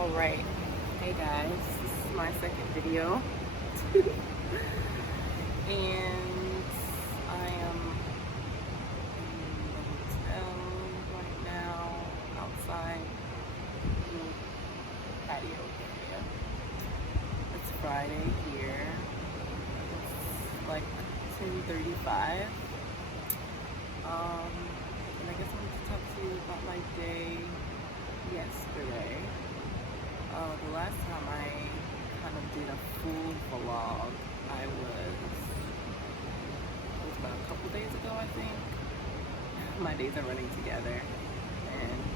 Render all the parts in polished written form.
Alright, hey guys, this is my second video, and I am in the hotel right now, outside the patio area. It's Friday here, it's like 10:35, and I guess I want to talk to you about my day yesterday. The last time I kind of did a full vlog, it was about a couple days ago, I think. My days are running together, and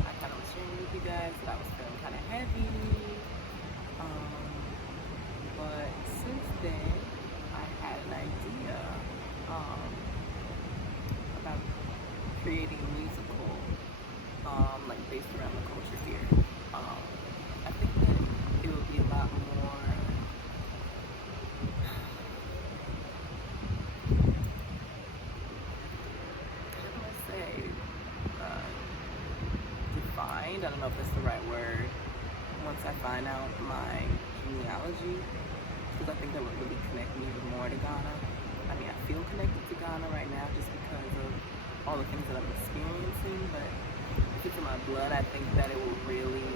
I kind of was sharing with you guys that I was feeling kind of heavy, but since then, I had an idea about creating a musical, like based around the culture here. I think that it would be a lot more how do I say defined. I don't know if that's the right word. Once I find out my genealogy, because I think that would really connect me even more to Ghana. I mean, I feel connected to Ghana right now just because of all the things that I'm experiencing, but if it's in my blood, I think that it will really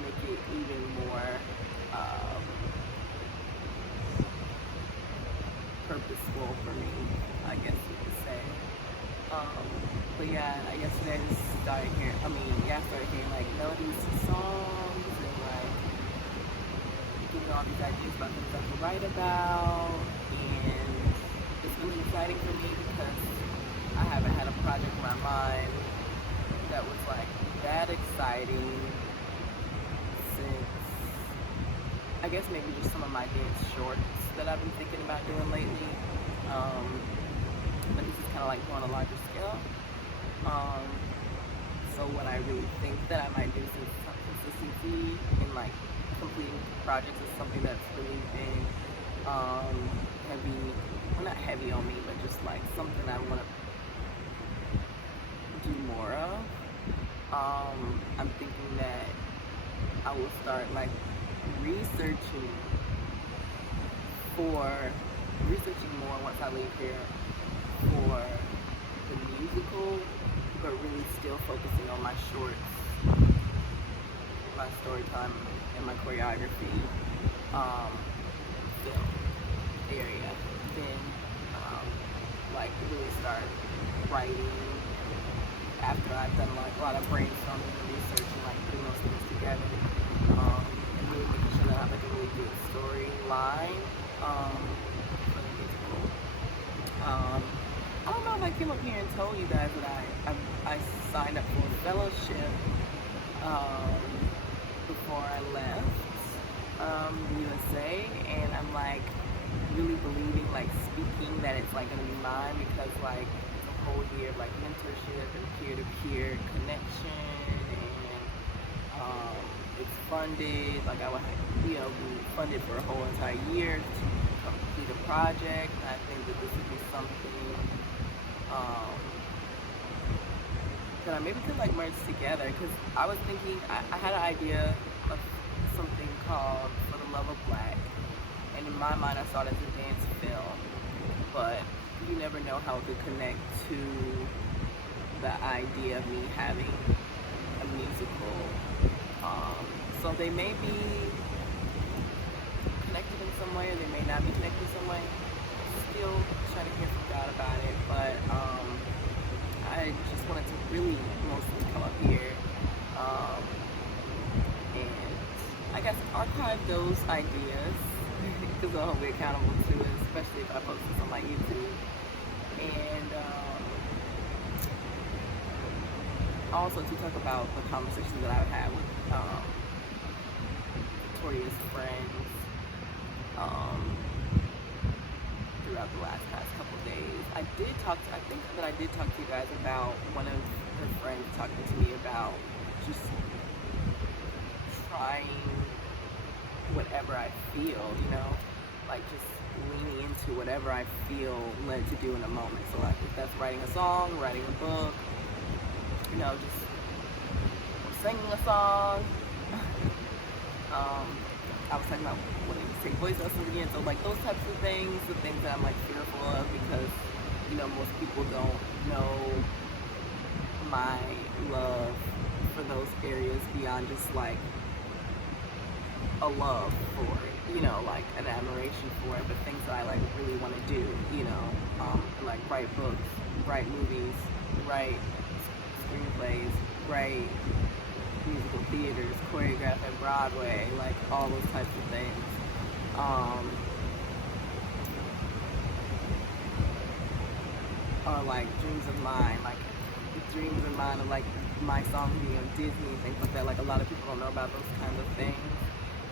make it even more purposeful for me, I guess you could say. But yeah, yesterday I just started hearing, I started hearing like melodies to songs and like getting all these ideas about things I can write about, and it's really exciting for me because I haven't had a project in my mind that was like that exciting since, I guess maybe just some of my dance shorts that I've been thinking about doing lately. But this is kind of like on a larger scale. So what I really think that I might do is some consistency in like completing projects is something that's really been heavy, well not heavy on me, but just like something I want to do more of. I'm thinking that I will start like researching more once I leave here for the musical, but really still focusing on my shorts, my story time, and my choreography film area. Then like really start writing after I've done like a lot of brainstorming and research and like putting those things together, and really making sure that I have like a really good storyline for the musical. I don't know if I came up here and told you guys that I signed up for a fellowship before I left the USA, and I'm like really believing, like speaking, that it's like gonna be mine because like it's a whole year of like mentorship and peer-to-peer connection, and it's funded. Like I would, be funded for a whole entire year to complete a project. And I think that this would be something that I maybe could like merge together, because I was thinking I had an idea of something called For the Love of Black, and in my mind I saw it as a dance film, but you never know how it could connect to the idea of me having a musical. So they may be connected in some way, or they may not be connected in some way. Still trying to hear from God about it, but I just wanted to really mostly come up here and I guess archive those ideas because I'll be accountable to it, especially if I post this on my YouTube. And also to talk about the conversations that I've had with Victoria's friends throughout the past couple of days. I think that I did talk to you guys about one of her friends talking to me about just trying whatever I feel, like just leaning into whatever I feel led to do in a moment. So like if that's writing a song, writing a book, just singing a song. I was talking about wanting to take voice lessons again. So like those types of things, the things that I'm like fearful of because, you know, most people don't know my love for those areas beyond just like a love for it, you know, like an admiration for it, but things that I like really want to do, you know, like write books, write movies, write screenplays, write musical theaters, choreograph at Broadway, like all those types of things. Are like dreams of mine, like dreams of mine of like my song being on Disney, things like that. Like a lot of people don't know about those kinds of things.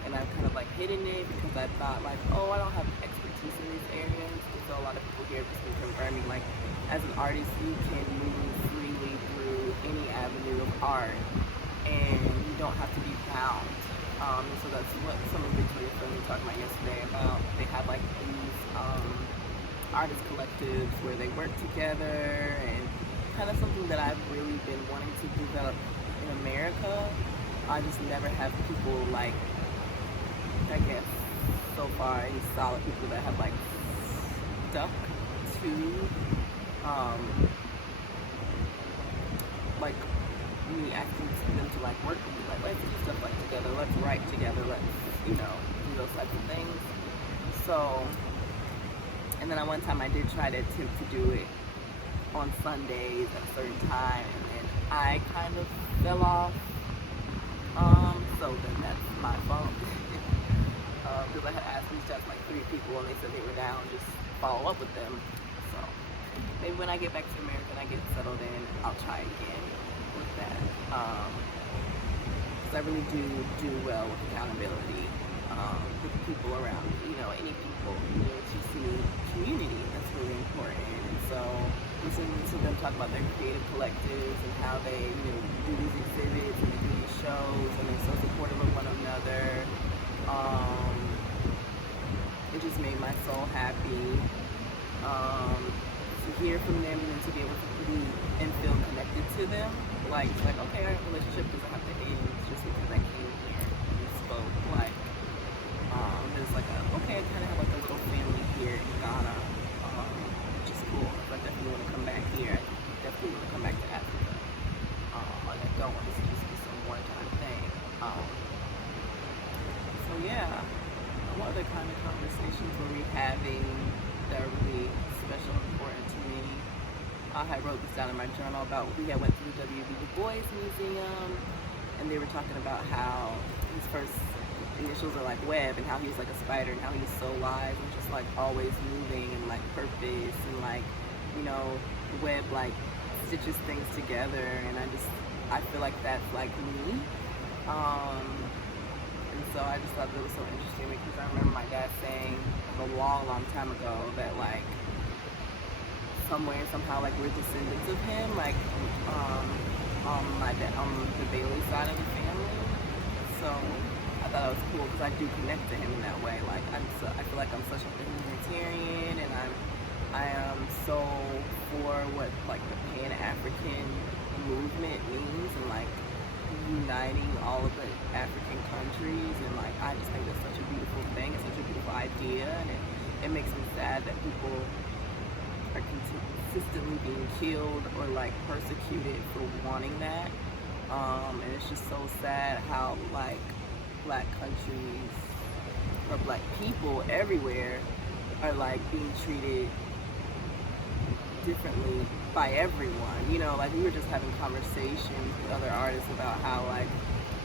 And I've kind of like hidden it because I thought like, oh, I don't have expertise in these areas. And so a lot of people here just been confirming like, as an artist, you can move freely through any avenue of art, and you don't have to be bound. So that's what some of Victoria's friends were talking about yesterday about. They have like these artist collectives where they work together, and kind of something that I've really been wanting to develop in America. I just never have people like, I guess, so far, any solid people that have like stuck to like me asking them to like work with me, like let's do stuff like together, let's write together, let's, you know, do those types of things. So, and then at one time I did try to attempt to do it on Sundays at a certain time, and then I kind of fell off. So then that's my fault. Because I had reached out to like 3 people and they said they were down, just follow up with them. So maybe when I get back to America and I get settled in, I'll try again with that. Because I really do well with accountability with people around me, you know, any people, you know, to see community, that's really important. And so listening to them talk about their creative collectives and how they, you know, do these exhibits and they do these shows and they're so supportive of one another. It just made my soul happy to hear from them and to be able to be and feel connected to them. Like okay, our relationship doesn't have to end just because I came here and spoke. Like, there's like okay, I kind of have like a little family here in Ghana, which is cool. I definitely want to come back here. I definitely want to come back to Africa. Like I don't want this to just be some one-time thing. So yeah, what other kind of conversations were we having that are really special and important to me? I wrote this down in my journal about we had went to the W.B. Du Bois Museum, and they were talking about how his first initials are like web, and how he's like a spider, and how he's so live and just like always moving and like purpose, and like, you know, the web like stitches things together, and I feel like that's like me. And so I just thought that was so interesting because I remember my dad saying a long time ago that like somewhere, somehow, like we're descendants of him, like on the Bailey side of the family. So I thought that was cool because I do connect to him in that way. Like I feel like I'm such a humanitarian, and I am so for what like the Pan-African movement means, and like uniting all of the African countries, and like I just think that's such a beautiful thing, it's such a beautiful idea, and it makes me sad that people are consistently being killed or like persecuted for wanting that, and it's just so sad how like black countries or black people everywhere are like being treated differently by everyone. You know, like we were just having conversations with other artists about how like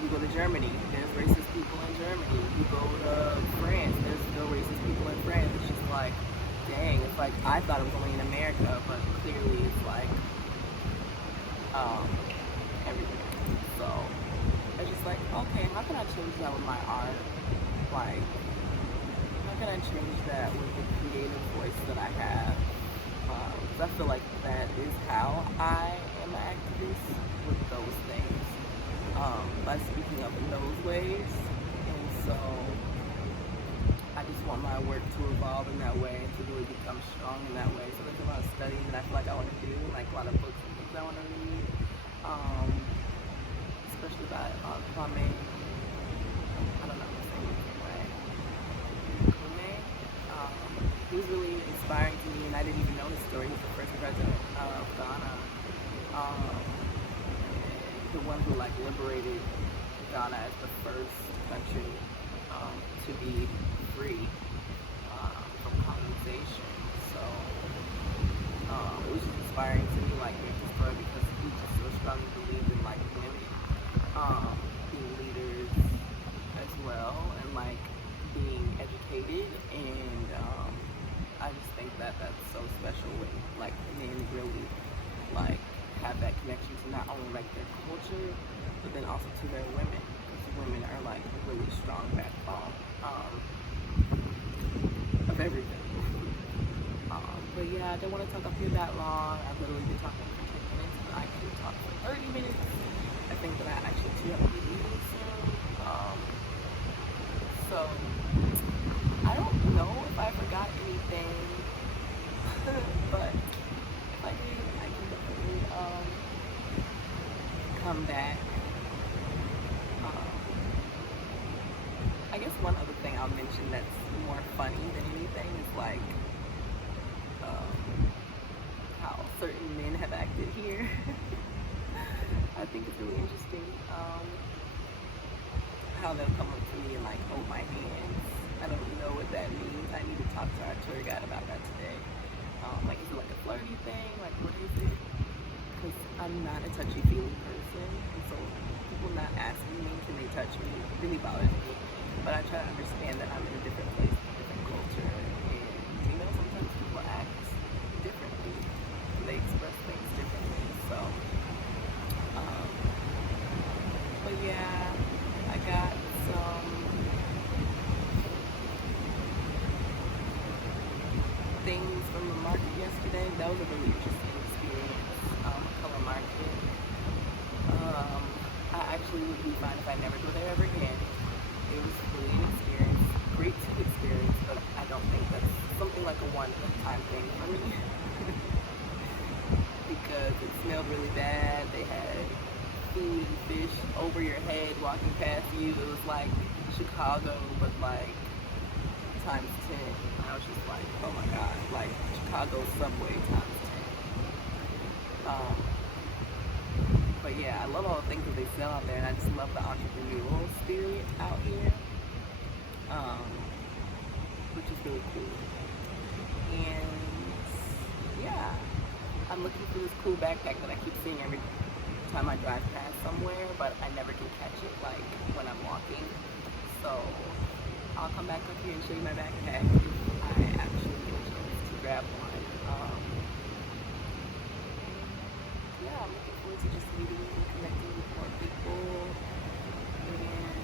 you go to Germany, there's racist people in Germany. You go to France, there's still racist people in France. It's just like, dang, it's like I thought it was only in America, but clearly it's like everywhere. So it's just like, okay, how can I change that with my art? Like, how can I change that with the creative voice that I have? I feel like that is how I am an activist, with those things, by speaking up in those ways. And so I just want my work to evolve in that way, to really become strong in that way. So there's a lot of studying that I feel like I want to do, like a lot of books and things I want to read, especially about the one who like liberated Ghana as the first country to be free from colonization. So it was just inspiring to me, like his story, because he just so strongly believed in like women being leaders as well, and like being educated. And I just think that that's so special when like men really like have that connection to not only like their culture, but then also to their women, because women are like a really strong backbone of everything. But yeah, I don't want to talk up here that long. I've literally been talking for 10 minutes, but I could talk for 30 minutes. I think that I actually do have to be leaving soon. So I don't know if I forgot anything, but if I did, I can definitely come back. I guess one other thing I'll mention that's more funny than anything is like how certain men have acted here. I think it's really interesting how they'll come up to me and like hold my hands. I don't know what that means. I need to talk to our tour guide about that today. Like, is it like a flirty thing? Like, what is it? Because I'm not a touchy-feely person, and so people not asking me, can they touch me, really bothers me. But I try to understand that I'm in a different place, a different culture, and you know, sometimes people act differently. They express things differently. So, but yeah, I got some things from the market yesterday. That was a really interesting experience. Color market. I actually would be fine if I never go there ever again. It was really an experience, great to experience, but I don't think that's something like a one-time thing for me. Because it smelled really bad. They had food and fish over your head walking past you. It was like Chicago, but like times 10. And I was just like, oh my god, like Chicago subway times 10. But yeah, I love all the things that they sell out there, and I just love the entrepreneurial spirit out here, which is really cool. And yeah, I'm looking for this cool backpack that I keep seeing every time I drive past somewhere, but I never can catch it like when I'm walking. So I'll come back up here and show you my backpack if I actually get a chance to grab one. Yeah, I'm looking forward to just meeting and connecting with more people. And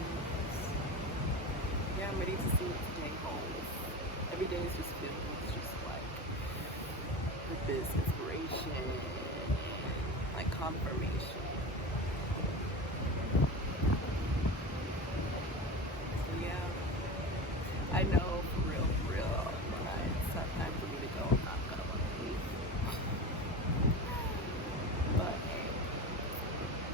yeah, I'm ready to see what today holds. Every day is just filled with just like with this inspiration, like confirmation. So yeah, I know for real, when it's time for me to go, I'm not gonna want to leave. But hey,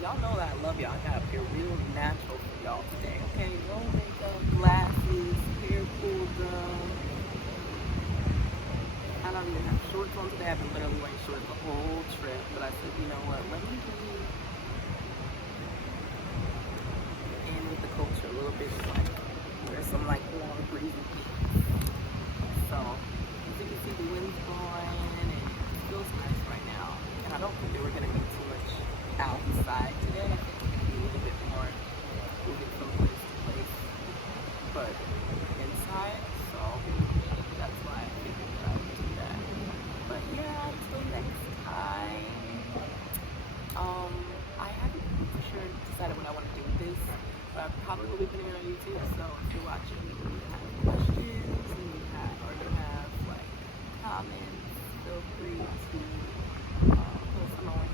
y'all know that I love y'all. I got up here real natural for y'all today, okay? No makeup, glasses, hair pulled done. I don't even have shorts on today. I've been literally wearing shorts the whole trip, but I said, you know what, let me be in with the culture a little bit, like wear some like warm breezy pants. So as you can see, the wind's blowing and it feels nice right now. And I don't think that we're gonna be too much outside today. I think we're gonna be a little bit more moving from place to place, but inside. So that's why I figured that I would do that. But yeah, until next time. I haven't for sure decided when I want to do this, but I probably will be putting it on YouTube. So if you're watching and you have questions and or you have like comments, feel free to post them on my